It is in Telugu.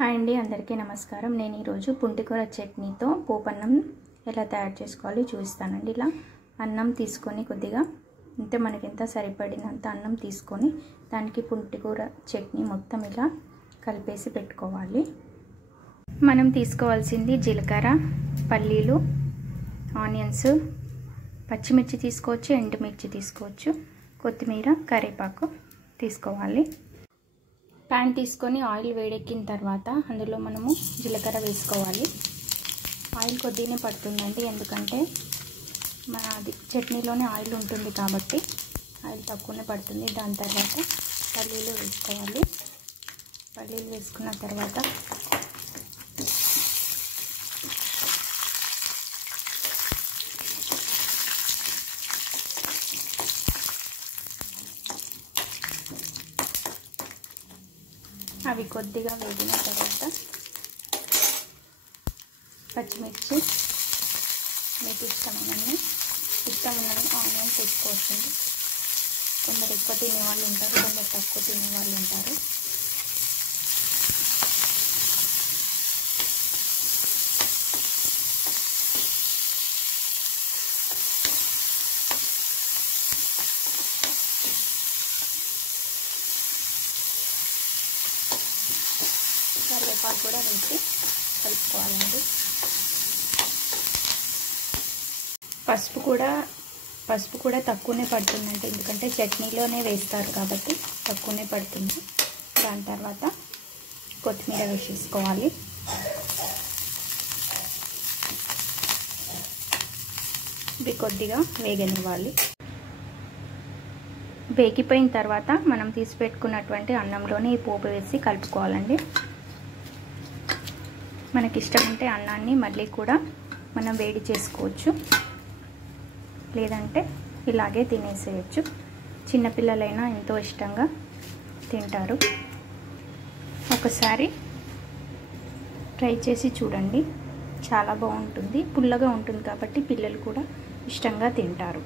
హాయ్ అండి, అందరికీ నమస్కారం. నేను ఈరోజు పుంటికూర చట్నీతో పోపన్నం ఎలా తయారు చేసుకోవాలో చూపిస్తానండి. ఇలా అన్నం తీసుకొని కొద్దిగా మనకి ఎంత సరిపడినంత అన్నం తీసుకొని దానికి పుంటికూర చట్నీ మొత్తం ఇలా కలిపేసి పెట్టుకోవాలి. మనం తీసుకోవాల్సింది జీలకర్ర, పల్లీలు, ఆనియన్స్, పచ్చిమిర్చి తీసుకోవచ్చు, ఎండుమిర్చి తీసుకోవచ్చు, కొత్తిమీర, కరివేపాకు తీసుకోవాలి. ప్యాన్ తీసుకొని ఆయిల్ వేడెక్కిన తర్వాత అందులో మనము జీలకర్ర వేసుకోవాలి. ఆయిల్ కొద్దిగానే పడుతుందండి, ఎందుకంటే మనది చట్నీలోనే ఆయిల్ ఉంటుంది కాబట్టి ఆయిల్ తక్కువనే పడుతుంది. దాని తర్వాత పల్లీలు వేసుకోవాలి. పల్లీలు వేసుకున్న తర్వాత అవి కొద్దిగా వేగిన తర్వాత పచ్చిమిర్చి, మీకు ఇష్టమైన ఆనియన్స్ తీసుకోవచ్చండి. కొందరు ఎక్కువ తినేవాళ్ళు ఉంటారు, కొందరు తక్కువ తినేవాళ్ళు ఉంటారు. కరివేపాకు కూడా వేసి కలుపుకోవాలండి. పసుపు కూడా తక్కువనే పడుతుందంటే, ఎందుకంటే చట్నీలోనే వేస్తారు కాబట్టి తక్కువనే పడుతుంది. దాని తర్వాత కొత్తిమీర వేసేసుకోవాలి. ఇవి కొద్దిగా వేగనివ్వాలి. వేగిపోయిన తర్వాత మనం తీసి పెట్టుకున్నటువంటి అన్నంలోనే ఈ పోపు వేసి కలుపుకోవాలండి. మనకి ఇష్టం ఉంటే అన్నాన్ని మళ్ళీ కూడా మనం వేడి చేసుకోవచ్చు, లేదంటే ఇలాగే తినేసేయచ్చు. చిన్నపిల్లలైనా ఎంతో ఇష్టంగా తింటారు. ఒకసారి ట్రై చేసి చూడండి, చాలా బాగుంటుంది. పుల్లగా ఉంటుంది కాబట్టి పిల్లలు కూడా ఇష్టంగా తింటారు.